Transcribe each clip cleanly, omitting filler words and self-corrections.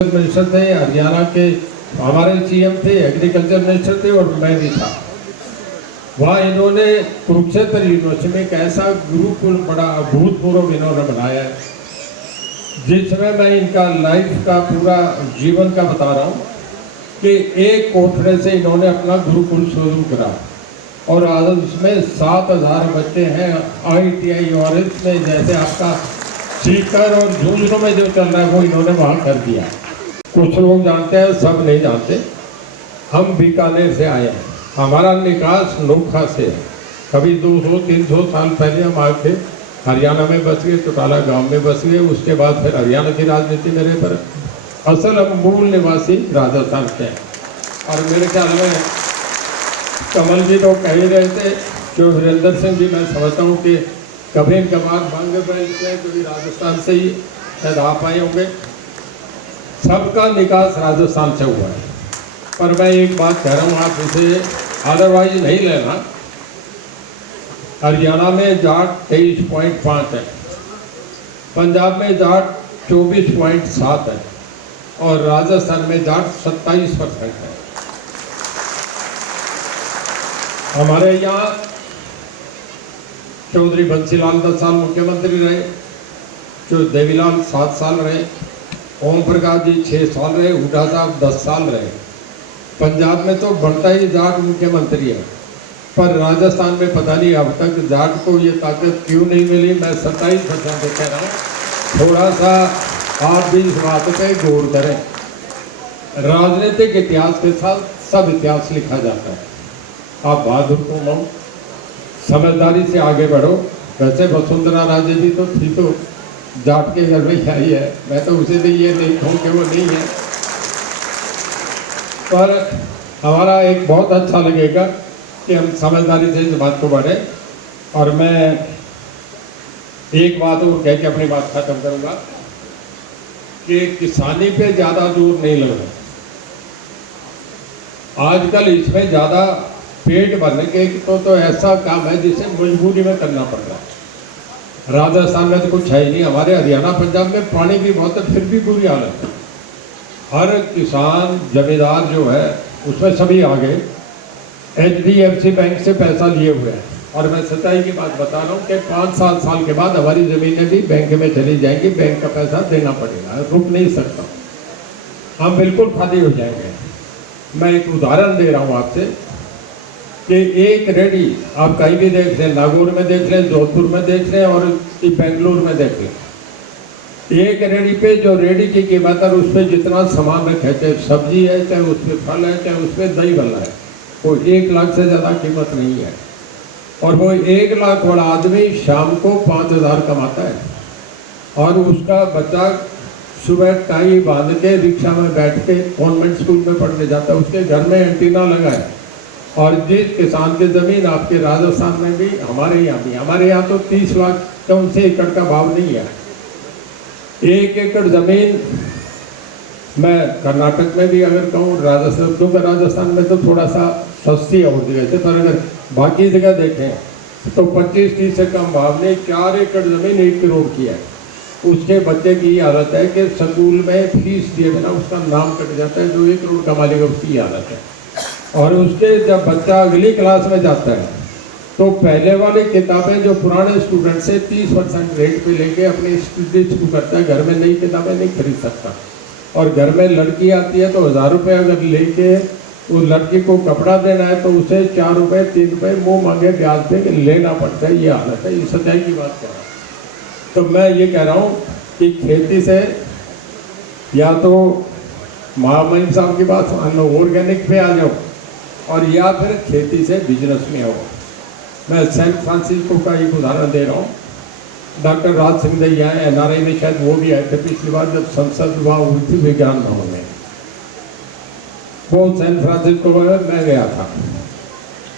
Minister थे, हरियाणा के हमारे सीएम थे, एग्रीकल्चर मिनिस्टर थे और मैं भी था। वहाँ इन्होंने कुरुक्षेत्र यूनिवर्सिटी में एक ऐसा गुरुकुल बड़ा अभूतपूर्व इन्होंने बनाया है, जिसमें मैं इनका लाइफ का पूरा जीवन का बता रहा हूँ कि एक कोठरे से इन्होंने अपना गुरुकुल शुरू करा और आज उसमें 7,000 बच्चे हैं। ITI और इसमें जैसे आपका सीकर और झुंझुनू में जो चल रहा है वो इन्होंने वहाँ कर दिया। कुछ लोग जानते हैं, सब नहीं जानते। हम बीकानेर से आए हैं, हमारा निकास नोखा से है। कभी 200-300 साल पहले हम आए थे, हरियाणा में बस गए, चौटाला गांव में बस गए। उसके बाद फिर हरियाणा की राजनीति मेरे पर, असल हम मूल निवासी राजस्थान के हैं। और मेरे ख्याल में कमल जी तो कह ही रहे थे, जो वीरेंद्र सिंह जी, मैं समझता हूँ कि कभी कभार बंग बैल से कभी राजस्थान से ही शायद आप आए होंगे। सबका निकास राजस्थान से हुआ है। पर मैं एक बात कह रहा हूँ, आप इसे अदरवाइज नहीं लेना। हरियाणा में जाट 23.5 है, पंजाब में जाट 24.7 है और राजस्थान में जाट 27% है। हमारे यहाँ चौधरी बंसीलाल 10 साल मुख्यमंत्री रहे, जो देवीलाल 7 साल रहे, ओम प्रकाश जी 6 साल रहे, हुड्डा साहब 10 साल रहे। पंजाब में तो बढ़ता ही जाट मुख्यमंत्री है, पर राजस्थान में पता नहीं अब तक जाट को ये ताकत क्यों नहीं मिली। मैं 27% कह रहा हूँ। थोड़ा सा आप भी इस बात पे गौर करें। राजनीतिक इतिहास के साथ सब इतिहास लिखा जाता है। आप बहादुर को मानो, समझदारी से आगे बढ़ो। वैसे वसुंधरा राजे भी तो थी, तो जाट के घर में आई है। मैं तो उसे भी ये नहीं कहूँ कि वो नहीं है, पर हमारा एक बहुत अच्छा लगेगा कि हम समझदारी से इस बात को बढ़े। और मैं एक बात और कह के अपनी बात खत्म करूँगा कि किसानी पे ज़्यादा जोर नहीं लगना। आजकल इसमें ज़्यादा पेट भरने के तो ऐसा काम है जिसे मजबूरी में करना पड़ रहा है। राजस्थान में तो कुछ है ही नहीं। हमारे हरियाणा पंजाब में पानी भी बहुत है, फिर भी बुरी हालत है। हर किसान जमींदार जो है उसमें सभी आ गए, HDFC बैंक से पैसा लिए हुए हैं। और मैं सच्चाई की बात बता रहा हूँ कि 5-7 साल के बाद हमारी ज़मीनें भी बैंक में चली जाएंगी। बैंक का पैसा देना पड़ेगा, रुक नहीं सकता, हम बिल्कुल खाली हो जाएंगे। मैं एक उदाहरण दे रहा हूँ आपसे कि एक रेडी आप कहीं भी देख लें, नागौर में देख लें, जोधपुर में देख लें और बेंगलुरु में देख लें। एक रेडी पे जो रेडी की कीमत है, उस पर जितना सामान रखे, चाहे सब्जी है, चाहे उस पर फल है, चाहे उस पर दही बल्ला है, वो 1 लाख से ज़्यादा कीमत नहीं है। और वो 1 लाख वाला आदमी शाम को 5,000 कमाता है और उसका बच्चा सुबह टाई बांध के रिक्शा में बैठ के कॉन्वेंट स्कूल में पढ़ने जाता है। उसके घर में एंटीना लगा है। और जिस किसान की ज़मीन आपके राजस्थान में भी, हमारे यहाँ भी, हमारे यहाँ तो 30 लाख 14 एकड़ का भाव नहीं है। 1 एकड़ ज़मीन मैं कर्नाटक में भी अगर कहूँ, राजस्थान, क्योंकि राजस्थान में तो थोड़ा सा सस्ती है होती है, पर अगर बाकी जगह देखें तो 25-30 से कम भाव नहीं। 4 एकड़ ज़मीन 1 करोड़ की है। उसके बच्चे की ये हालत है कि स्कूल में फीस दिए बिना उसका नाम कट जाता है। जो 1 करोड़ का मालिक है उसकी हालत है। और उसके जब बच्चा अगली क्लास में जाता है तो पहले वाली किताबें जो पुराने स्टूडेंट से 30% रेट पे लेके अपनी स्टडी शुरू करता है। घर में नई किताबें नहीं खरीद सकता। और घर में लड़की आती है तो 1,000 रुपये अगर लेके उस लड़की को कपड़ा देना है तो उसे 4 रुपये 3 रुपये मुँह मांगे ब्याज पे लेना पड़ता है। ये हालत है। ये सच्चाई की बात कर रहा हूँ। तो मैं ये कह रहा हूँ कि खेती से या तो महामहिम साहब की बात मान लो, ऑर्गेनिक पे आ जाओ, और या फिर खेती से बिजनेस में आओ। मैं सैन फ्रांसिस्को का एक उदाहरण दे रहा हूँ। डॉक्टर राज सिंह दैया है, NRI में, शायद वो भी आए थे पिछली बार जब संसद वहाँ हुई थी विज्ञान भवन में। वो सैन फ्रांसिस्को में मैं गया था।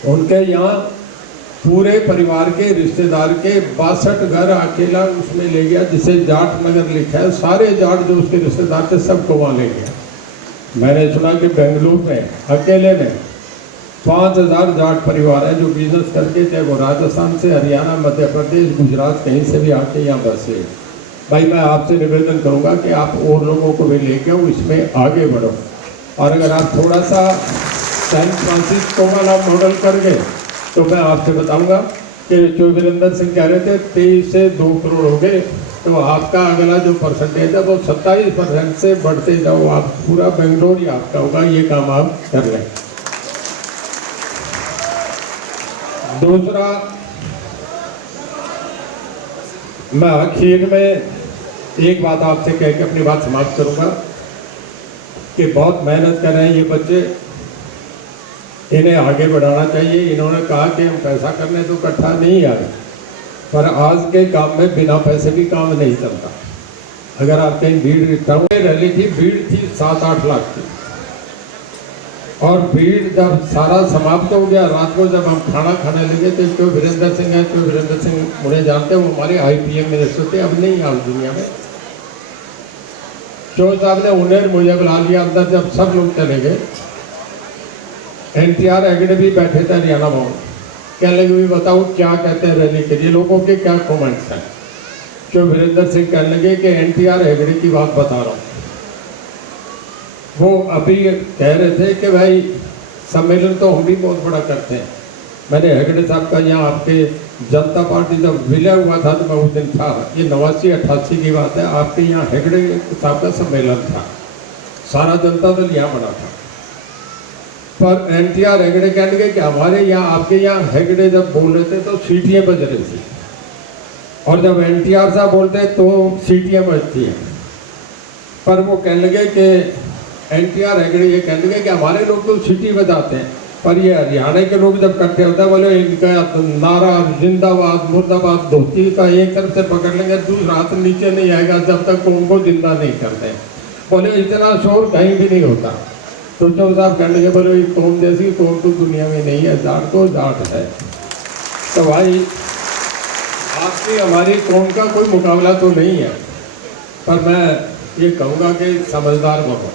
उनके यहाँ पूरे परिवार के रिश्तेदार के 62 घर अकेला उसमें ले गया, जिसे जाट नगर लिखा है। सारे जाट जो उसके रिश्तेदार थे सबको वहाँ ले गया। मैंने सुना कि बेंगलुरु में अकेले में 5,000 जाट परिवार है जो बिजनेस करके, चाहे वो राजस्थान से, हरियाणा, मध्य प्रदेश, गुजरात, कहीं से भी आके यहाँ बसे। भाई मैं आपसे निवेदन करूंगा कि आप और लोगों को भी लेके आओ, इसमें आगे बढ़ो। और अगर आप थोड़ा सा सैन फ्रांसिस्को वाला मॉडल कर गए तो मैं आपसे बताऊंगा कि जो वीरेंद्र सिंह कह रहे थे 23 से 2 करोड़ हो गए, तो आपका अगला जो परसेंटेज है वो 27% से बढ़ते जाओ, आप पूरा बेंगलोर ही आपका होगा। ये काम आप कर लें। दूसरा, मैं आखिर में एक बात आपसे कह के अपनी बात समाप्त करूंगा कि बहुत मेहनत कर रहे हैं ये बच्चे, इन्हें आगे बढ़ाना चाहिए। इन्होंने कहा कि हम पैसा करने तो इकट्ठा नहीं आए, पर आज के काम में बिना पैसे भी काम नहीं चलता। अगर आप कहीं भीड़ रैली थी, भीड़ थी 7-8 लाख की, और भीड़ जब सारा समाप्त हो गया, रात को जब हम खाना खाने लगे तो जो वीरेंद्र सिंह है, जो वीरेंद्र सिंह उन्हें जानते हैं, वो हमारे IPM मिनिस्टर थे, अब नहीं आज दुनिया में। जो साहब ने उन्हें मुझे बुला लिया अंदर, जब सब लोग चले गए। NTR हेगड़े भी बैठे थे हरियाणा भवन, कहने लगे भी बताओ क्या कहते हैं रैली के लिए, लोगों के क्या कमेंट्स हैं। जो वीरेंद्र सिंह कहने लगे कि NTR हेगड़े की बात बता रहा हूँ। वो अभी कह रहे थे कि भाई सम्मेलन तो हम भी बहुत बड़ा करते हैं। मैंने हेगड़े साहब का यहाँ आपके जनता पार्टी जब विलय हुआ था तो मैं उस दिन था, ये 89-88 की बात है, आपके यहाँ हेगड़े साहब का सम्मेलन था, सारा जनता दल यहाँ बना था। पर NTR हेगड़े कहने लगे कि हमारे यहाँ, आपके यहाँ हेगड़े जब बोल रहे थे तो सीटियाँ बज रही थी, और जब NTR साहब बोलते तो सीटियाँ बजती हैं। पर वो कहने लगे कि NTR हेगड़े ये कहने लगे कि हमारे लोग तो सीटी बजाते हैं, पर ये हरियाणा के लोग जब इकट्ठे होता है, बोले इनका नारा जिंदाबाद मुर्दाबाद, धोती का एक तरफ से पकड़ लेंगे, दूसरा हाथ नीचे नहीं आएगा जब तक उनको जिंदा नहीं करते। बोले इतना शोर कहीं भी नहीं होता। तो चौधरी साहब कहने लगे, बोले कौम जैसी कौम तो दुनिया में नहीं है, जाट तो जाट है। तो भाई आपकी हमारी कौम का कोई मुकाबला तो नहीं है, पर मैं ये कहूँगा कि समझदार बनो।